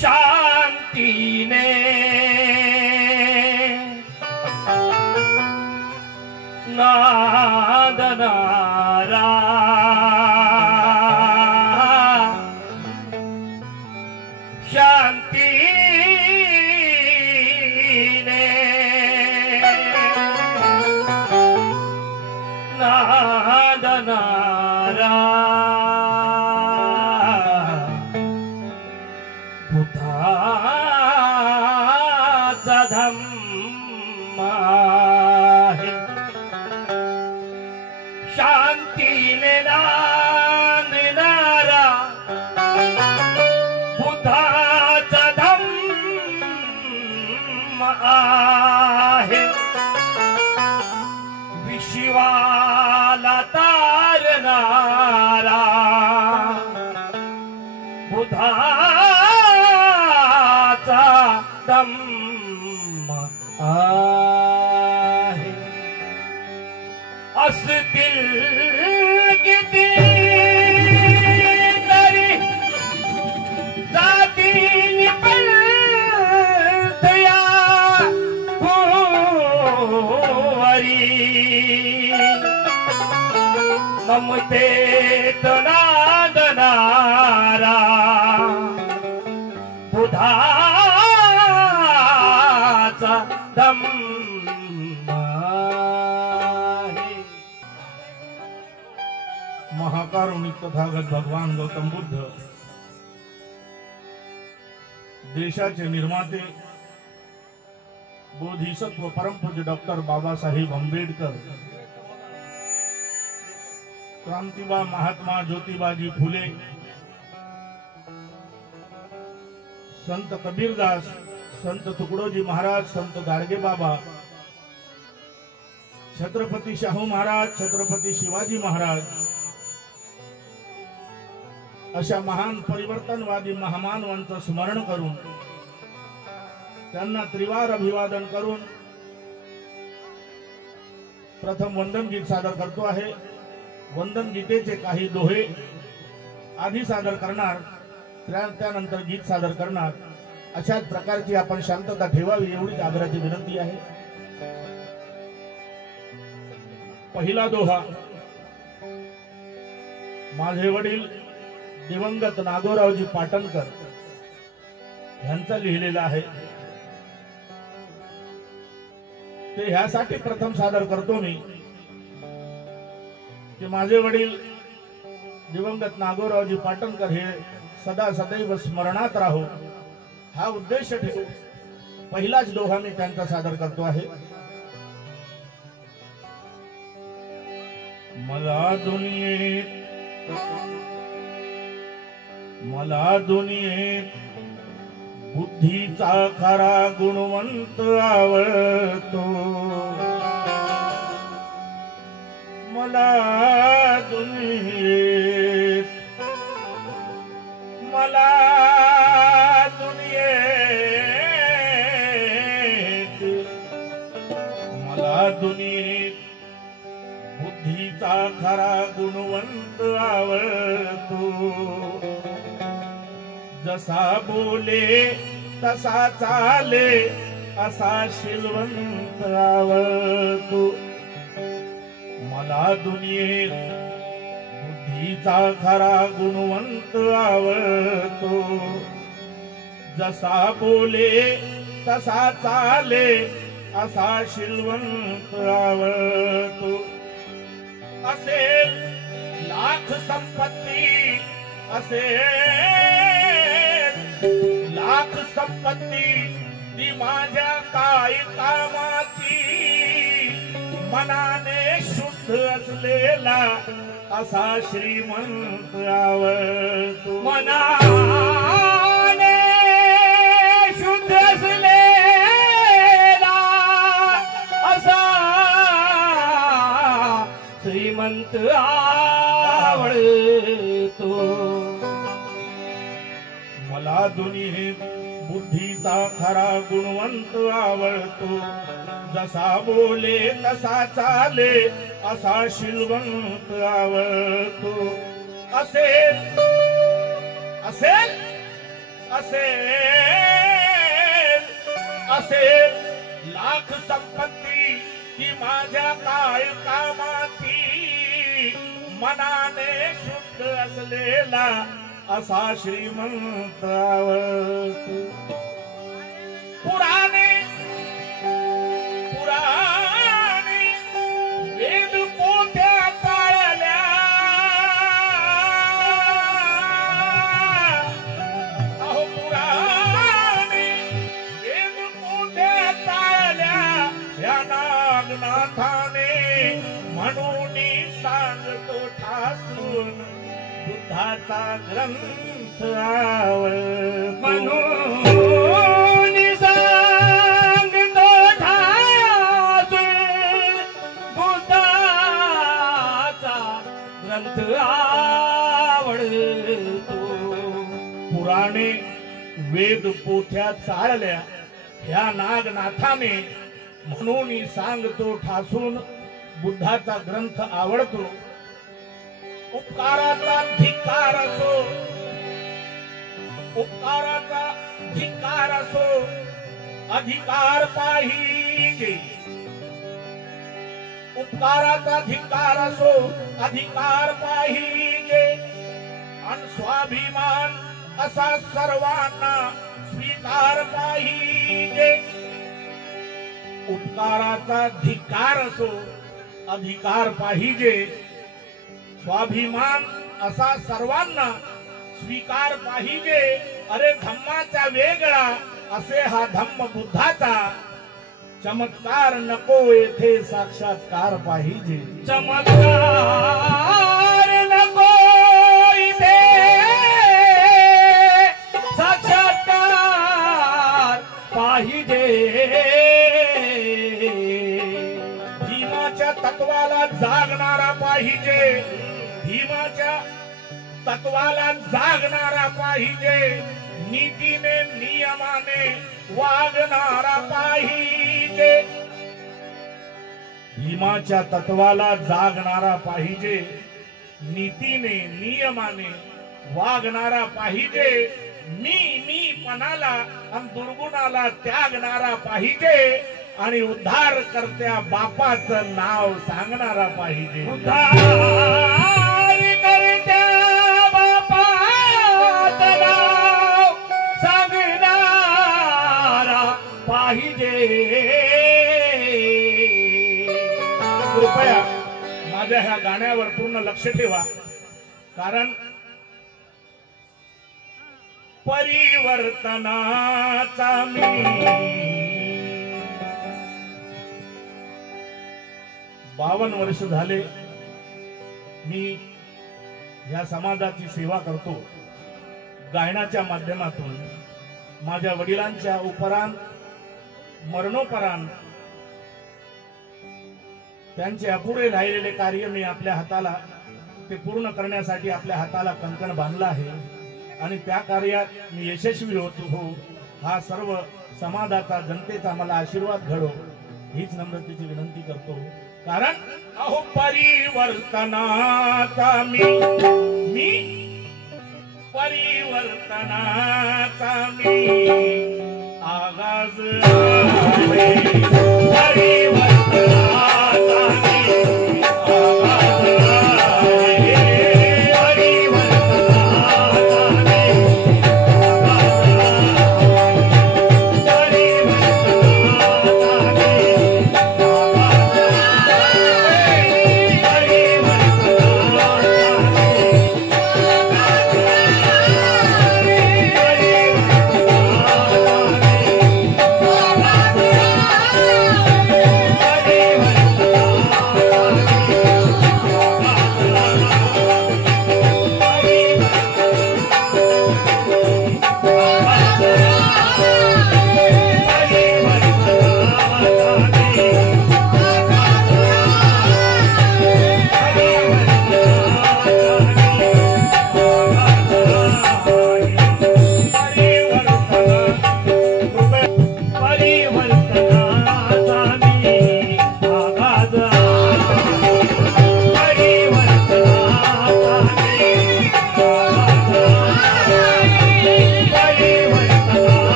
शांतीने नादनारा शांतीने नादनारा बुद्धाचा धम्म आहे शांतीने नांदणारा बुद्धाचा धम्म आहे विश्वाला तारणारा बुद्धाचा धम्म आहे असतील किती तरी जाती पंथ या भुवरी ममतेत नांदणारा बुद्धाचा धम्म आहे। महाकारुणिक तथागत भगवान गौतम बुद्ध देशाचे निर्माते बोधिसत्व परमपूज्य डॉक्टर बाबासाहेब आंबेडकर क्रांतिबा महात्मा ज्योतिबाजी फुले संत कबीरदास संत तुकडोजी महाराज संत गाडगे बाबा छत्रपती शाहू महाराज छत्रपती शिवाजी महाराज अशा महान परिवर्तनवादी महामानवांचं स्मरण करून त्यांना त्रिवार अभिवादन करून प्रथम वंदन गीत सादर करतो आहे। वंदन गीतेचे काही दोहे आधी सादर करणार त्यानंतर गीत सादर करणार अशाच प्रकारची आपण शांतता ठेवावी एवढीच आग्रहाची विनंती आहे। पहिला दोहा माझे वडील दिवंगत नागोरावजी पाटणकर यांचा लिहिलेला आहे। ते ह्यासाठी प्रथम सादर करतो मी की माझे वडील दिवंगत नागोरावजी पाटणकर हे सदा सदैव स्मरणात राहो हा उद्देश ठेवून पहिलाच दोहा मी त्यांचा सादर करतो आहे। मला दुनियेत बुद्धीचा खरा गुणवंत आवडतो मला दुनियेत बुद्धीचा खरा गुणवंत आवडतो जसा बोले तसा चाले असा शीलवंत आवडतो मला दुनियेत बुद्धीचा खरा गुणवंत आवडतो जसा बोले तसा चाले असा शीलवंत आवडतो असेल लाख लाख संपत्ती असेल, लाख संपत्ती ती माझ्या काय कामाची, मनाने शुद्ध असलेला असा श्रीमंत आवडतो. मनाने शुद्ध असलेला असा श्रीमंत आवडतो. मला दोन्ही बुद्धीचा खरा गुणवंत आवडतो. जसा बोले तसा चाले असा शिलवंत आवडतो. असेल असेल असेल असेल लाख संपत्ती ती माझ्या काय कामाची, मनाने शुद्ध असलेला असा श्रीमंत आवडतो. पुराणे पुराणे वेद पोथ्या चाळल्या, अहो पुराणे वेद पोथ्या चाळल्या, या नागनाथाने म्हणून सांगतो ठासून बुद्धाचा ग्रंथ आवडतो. म्हणून सांगतो ठासून बुद्धाचा ग्रंथ आवडतो. पुराणे वेद पोथ्या चाळल्या, ह्या नागनाथाने म्हणून सांगतो ठासून बुद्धाचा ग्रंथ आवडतो. उपकाराचा धिक्कार असो, उपकाराचा धिक्कार असो, अधिकार पाहिजे. उपकाराचा धिक्कार असो, अधिकार पाहिजे. आणि स्वाभिमान असा सर्वांना स्वीकार पाहिजे. उपकाराचा धिक्कार असो, अधिकार पाहिजे. स्वाभिमान असा सर्वांना स्वीकार पाहिजे. अरे धम्माचा वेगळा असे हा धम्म बुद्धाचा, चमत्कार नको येथे साक्षात्कार पाहिजे. चमत्कार नको इथे साक्षात्कार पाहिजे. भीमाच्या तत्वाला जागणारा पाहिजे. भीमाच्या तत्वाला जागणारा पाहिजे. नीतीने नियमाने वागणारा पाहिजे. भीमाच्या तत्वाला जागणारा पाहिजे. नीतीने नियमाने वागणारा पाहिजे. मी पणाला आणि दुर्गुणाला त्यागणारा पाहिजे. आणि उद्धार करत्या बापाचं नाव सांगणारा पाहिजे. उद्धार करत्या बापाचं नाव सांगणारा पाहिजे. कृपया माझ्या ह्या गाण्यावर पूर्ण लक्ष ठेवा, कारण परिवर्तनाचा मी 52 वर्ष झाले मी या समाजाची सेवा करतो. गायनाच्या माध्यमातून माझ्या वडिलांच्या उपरांत मरणोपरांत त्यांचे अपुरे राहिलेले कार्य मी आपल्या हाताला ते पूर्ण करण्यासाठी आपल्या हाताला कंकण बांधला आहे. आणि त्या कार्यात मी यशस्वी हो हा सर्व समाजाचा जनतेचा मला आशीर्वाद घडो हीच नम्रतेची विनंती करतो. कारण अहो परिवर्तनाचा मी परिवर्तनाचा मी आगाज आहे. परिवर्तनाचा मी आगाज आहे.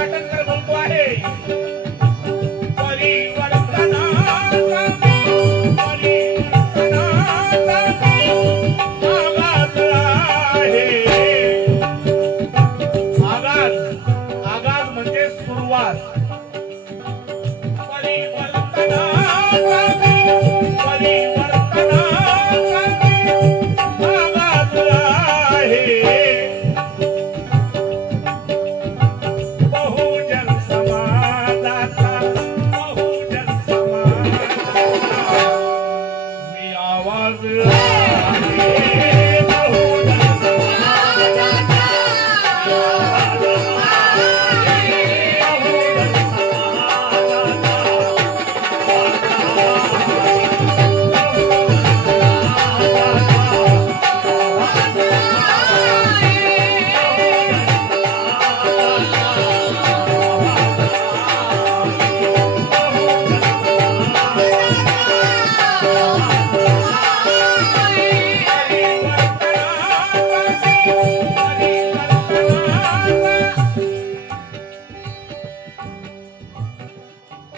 पाटणकर बोलतो आहे परिवर्तनाचा आगाज आहे. आगाज आगाज म्हणजे सुरुवात.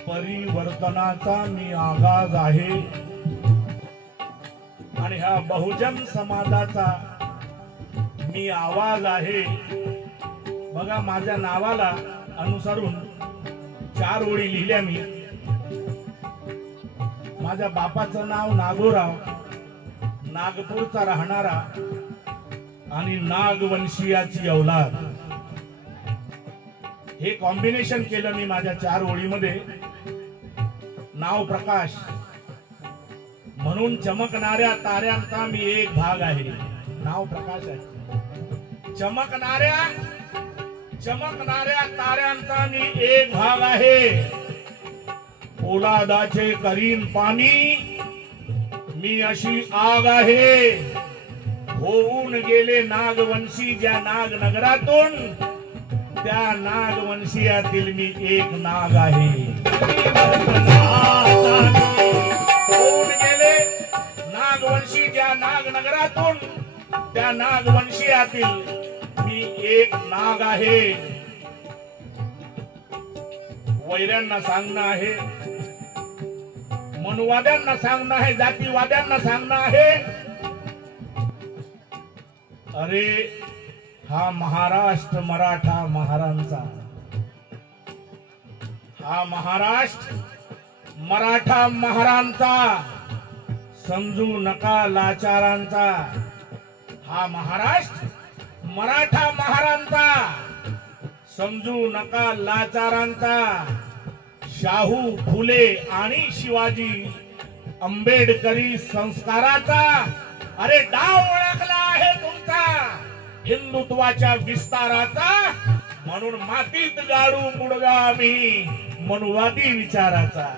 परिवर्तनाचा मी आगाज आहे आणि ह्या बहुजन समाजाचा मी आवाज आहे. बघा माझ्या नावाला अनुसरून 4 ओळी लिहिल्या मी. माझ्या बापाचं नाव नागोराव, नागपूरचा राहणारा आणि नागवंशीयाची औलाद. हे कॉम्बिनेशन केलं मी माझ्या 4 ओळीमध्ये. नाव प्रकाश म्हणून चमकणाऱ्या ताऱ्यांचा मी एक भाग आहे. नाव प्रकाश आहे. चमकणाऱ्या ताऱ्यांचा मी एक भाग आहे. पोलादाचे करीन पाणी मी अशी आग आहे. होऊन गेले नागवंशी ज्या नागनगरातून, त्या नागवंशीयातील मी एक नाग आहे. होऊन गेले नागवंशी ज्या नागनगरातून, त्या नागवंशीयातील मी एक नाग आहे. वैऱ्यांना सांगणं आहे, मनुवाद्यांना सांगणं आहे, जातीवाद्यांना सांगणं आहे, अरे हा महाराष्ट्र मराठा महारांचा, हा महाराष्ट्र मराठा महारांचा, समजू नका लाचारांचा. हा महाराष्ट्र मराठा महारांचा, समजू नका लाचारांचा. शाहू फुले आणि शिवाजी आंबेडकरी संस्काराचा अरे डाव ओळखला आहे तुमचा हिंदुत्वाच्या विस्ताराचा. म्हणून मातीत गाडू मुडगा आम्ही मनुवादी विचाराचा.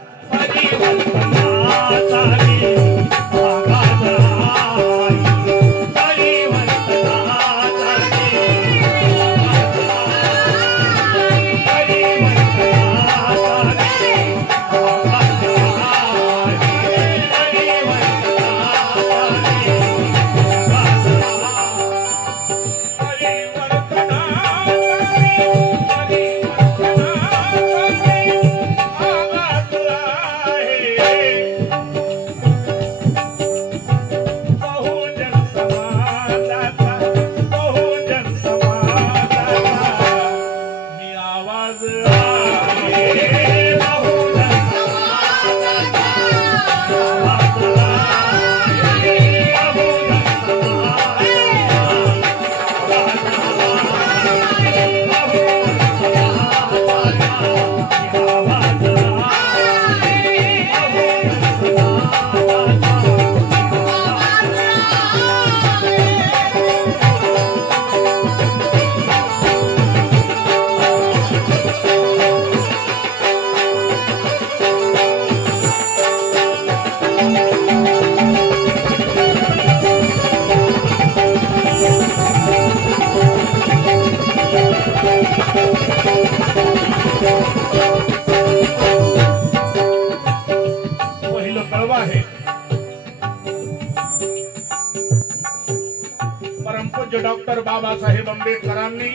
परमपूज्य डॉक्टर बाबासाहेब आंबेडकरांनी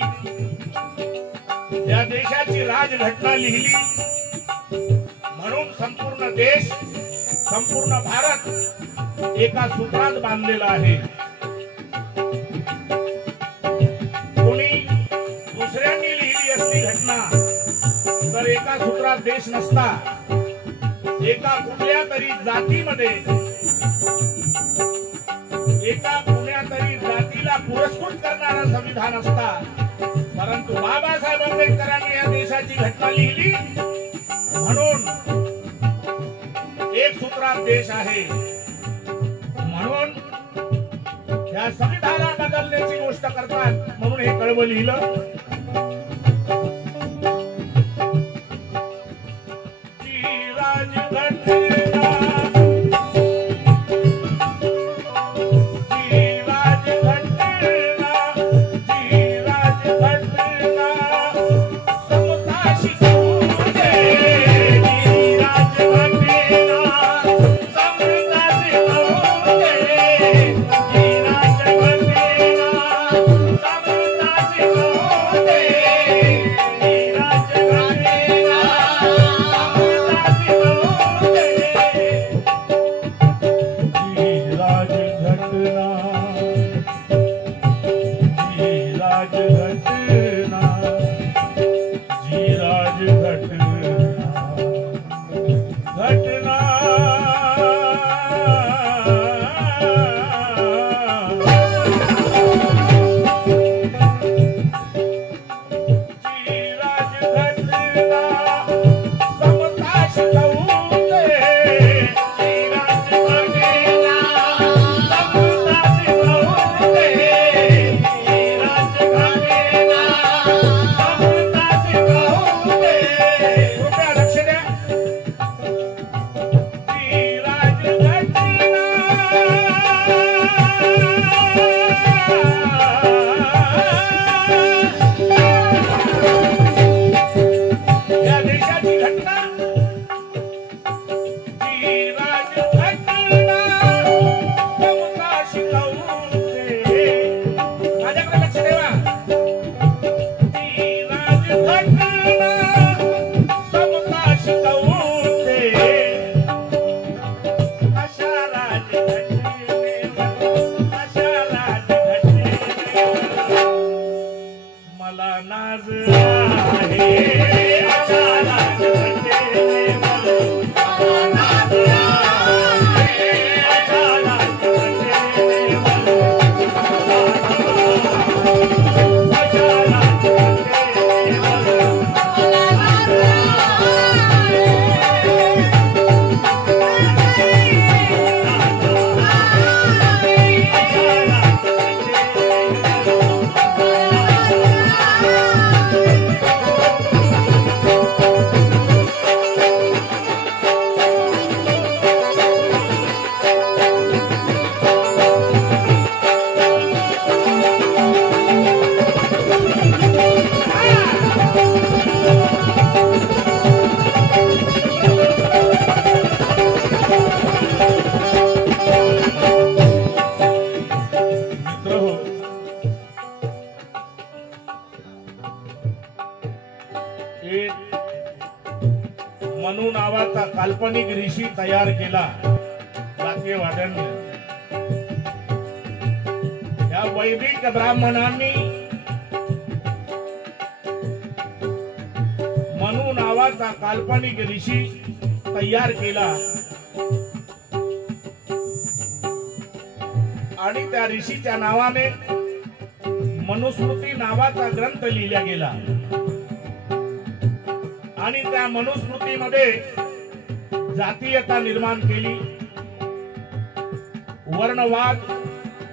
या देशाची राजघटना लिहिली म्हणून संपूर्ण देश, संपूर्ण भारत एका सूत्रात बांधलेला आहे. कोणी दुसऱ्यांनी लिहिली असती घटना तर एका सूत्रात देश नसता. एका कुठल्या तरी जातीमध्ये, एका कुठल्या तरी जातीला पुरस्कृत करणारा संविधान असता. परंतु बाबासाहेब आंबेडकरांनी या देशाची घटना लिहिली म्हणून एक सूत्रात देश आहे. म्हणून या संविधाना बदलण्याची गोष्ट करतात म्हणून हे कळवं लिहिलं. मनू नावाचा काल्पनिक ऋषी तयार केला जातीयवाद्यांनी. या वैदिक ब्राह्मणांनी मनू नावाचा काल्पनिक ऋषी तयार केला आणि त्या ऋषीच्या नावाने मनुस्मृती नावाचा ग्रंथ लिहिला गेला. आणि त्या मनुस्मृतीमध्ये जातीयता निर्माण केली. वर्णवाद,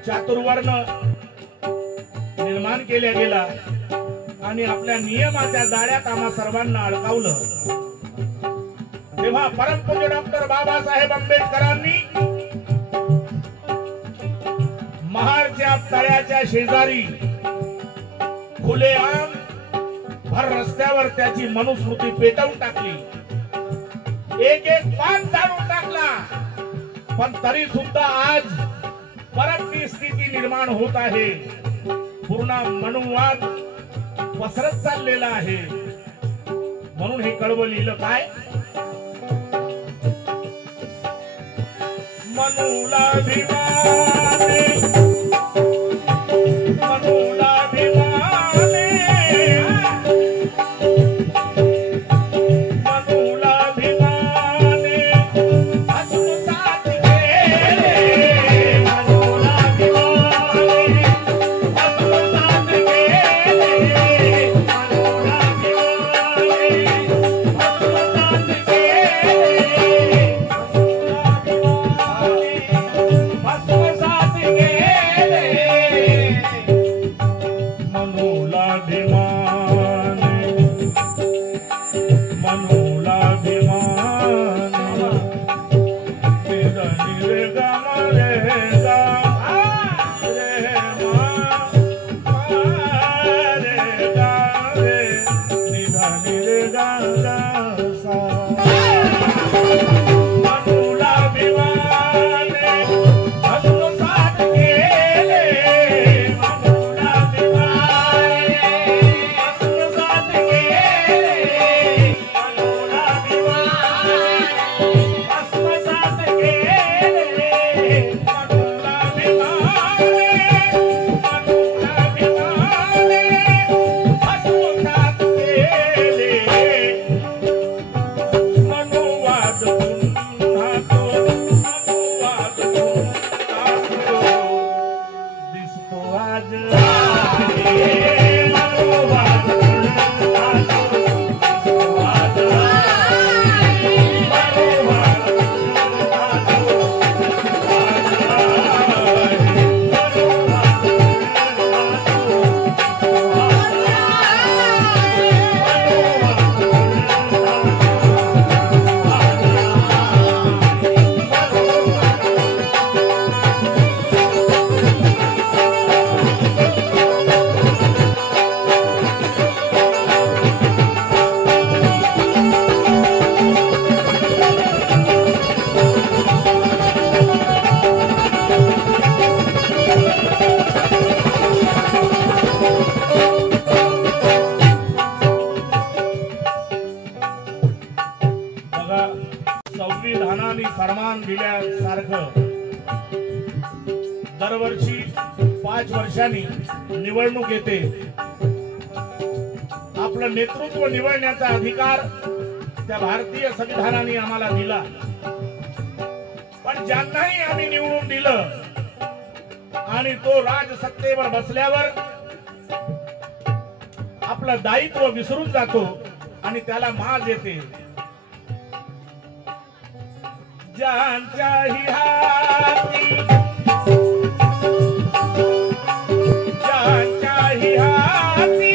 चातुर्वर्ण निर्माण केला गेला आणि आपल्या नियमाच्या जाळ्यात आम्हा सर्वांना अडकावलं. तेव्हा परमपूज्य डॉक्टर बाबासाहेब आंबेडकरांनी महाडच्या तळ्याच्या शेजारी खुलेआम भर रस्त्यावर त्याची मनुस्मृती पेटवून टाकली. एक एक पान जाळून टाकला. पण तरी सुद्धा आज परत ती स्थिती निर्माण होत आहे. पूर्ण मनुवाद पसरत चाललेला आहे. म्हणून हे कडवं लिहिलं काय, मनुला भिमाने, मनुला भिमाने, मनुला भिमाने आत्मसात केले, मनुला भिमाने आत्मसात केले, मनुला भिमाने आत्मसात केले, आत्मसात केले, मनुला भिमाने, मनुला भिमाने, निधनी रे गम रे गा रे मा रे गा रे, निधनी रे गा गा सा, मनुला भिमाने आत्मसात केले, मनुला भिमाने आत्मसात केले, मनुला भिमाने आत्मसात केले, मनुला भिमाने, मनुला भिमाने आत्मसात केले, मनुवाद पुन्हा तो, मनुवाद पुन्हा तो दिसतो आज आहे, मनुवाद पुन्हा तो दिसतो आज आहे, मनुवाद पुन्हा तो दिसतो आज आहे, मनुवाद पुन्हा तो दिसतो आज आहे, मनुवाद बघा, संविधानाने फरमान दिल्यासारखं दरवर्षी 5 वर्षांनी निवडणूक येते. आपलं नेतृत्व निवडण्याचा अधिकार त्या भारतीय संविधानाने आम्हाला दिला. पण ज्यांनाही आम्ही निवडून दिलं आणि तो राजसत्तेवर बसल्यावर आपलं दायित्व विसरून जातो आणि त्याला माज येते. ज्यांच्याही हाती, ज्यांच्याही हाती,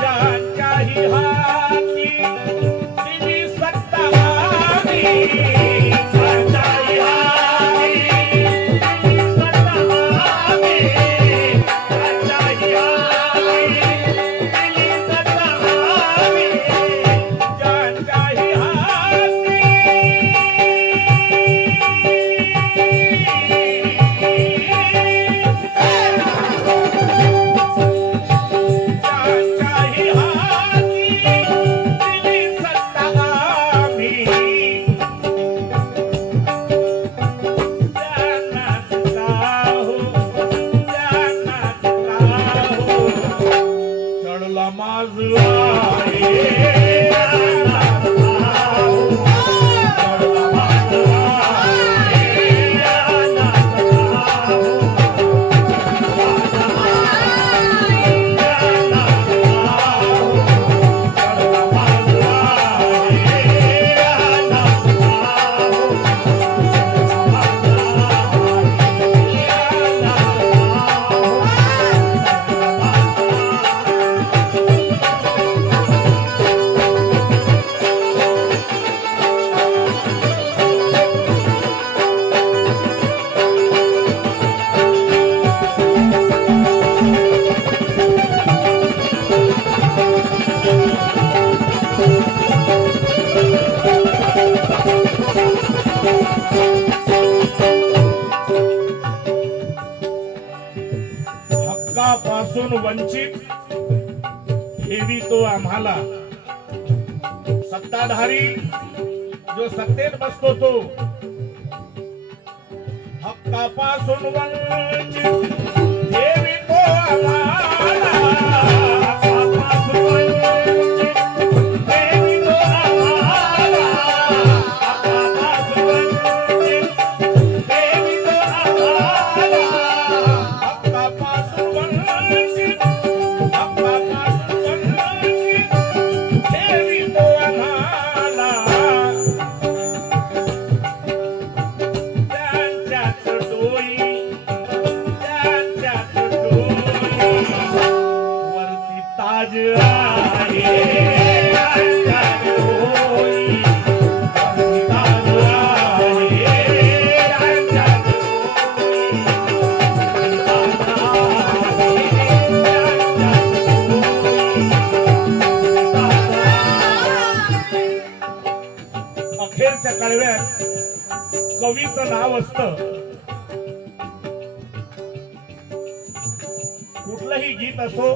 ज्यांच्याही हाती दिली सत्ता आम्ही, ज्यांच्याही हाती दिली सत्ता आम्ही, ज्यांच्याही हाती दिली सत्ता आम्ही, ज्यांच्याही हाती पासून वंचित ठेवी तो आम्हाला सत्ताधारी जो सत्तेत बसतो तो हक्कापासून वंचित ठेवी तो आम्हाला हक्कापासून वंचित ठेवी तो आम्हाला हक्कापासून वंचित ठेवी तो आम्हाला हक्कापासून वंचित ठेवी तो आम्हाला त्यांच्याच डोई वरती ताज आहे त्यांच्याच डोई वरती ताज आहे त्यांच्याच अखेरच्या कळव्यात कवीचं नाव असतं. कुठलंही गीत असो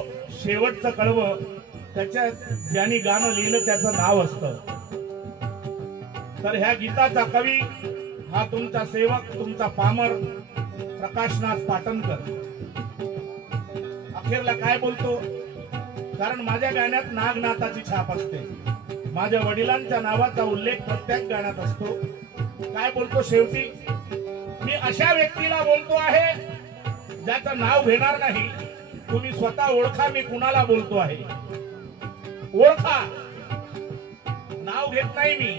शेवटचं कळवं त्याच्यात ज्यांनी गाणं लिहिलं त्याचं नाव असतं. तर ह्या गीताचा कवी हा तुमचा सेवक तुमचा पामर प्रकाशनाथ पाटणकर. अखेरला काय बोलतो, कारण माझ्या गाण्यात नागनाथाची छाप असते. माझ्या वडिलांच्या नावाचा उल्लेख प्रत्येक गाण्यात असतो. काय बोलतो शेवटी, मी अशा व्यक्तीला बोलतो आहे ज्याचं नाव घेणार नाही. तुम्ही स्वतः ओळखा मी कुणाला बोलतो आहे. ओळखा, नाव घेत नाही मी.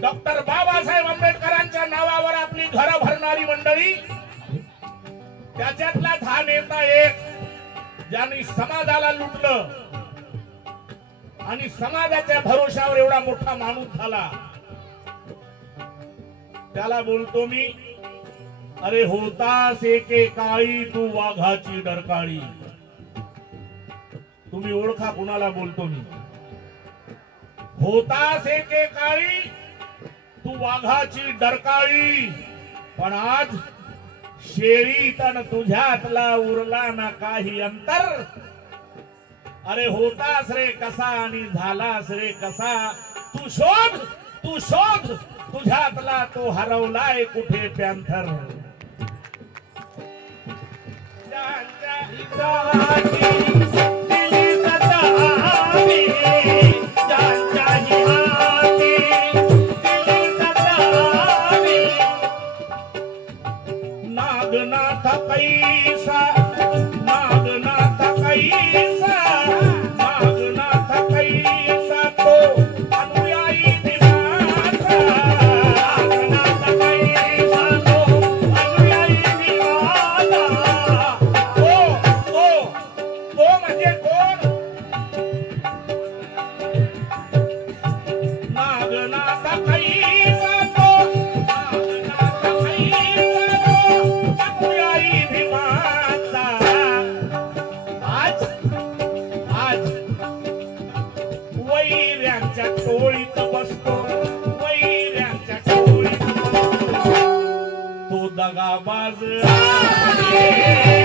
डॉक्टर बाबासाहेब आंबेडकरांच्या नावावर आपली घरं भरणारी मंडळी, त्याच्यातलाच हा नेता एक ज्यांनी समाजाला लुटलं आणि समाजाच्या भरोशावर एवढा मोठा माणूस झाला. त्याला बोलतो मी, अरे होतास एके काळी तू वाघाची डरकाळी. तुम्ही ओळखा कुणाला बोलतो मी. होतास एके काळी तू वाघाची डरकाळी, पण आज शेळीत अन तुझ्यातला उरला ना काही अंतर. अरे होतास रे कसा आणि झालास रे कसा, तू शोध तुझ्यातला तो हरवलाय कुठे पॅन्थर. नागनाथ कैसा नागनाथ कैसा नागनाथ कैसा तो अनुयायी दिनाचा. नागनाथ कैसा तो अनुयायी दिनाचा. तो म्हणजे कोण? नागनाथ कैसा तो नागनाथ कैसा तो अनुयायी भीमाचा. आज वैऱ्यांच्या टोळीत बसतो, वैऱ्यांच्या टोळीत तो दगाबाज आहे.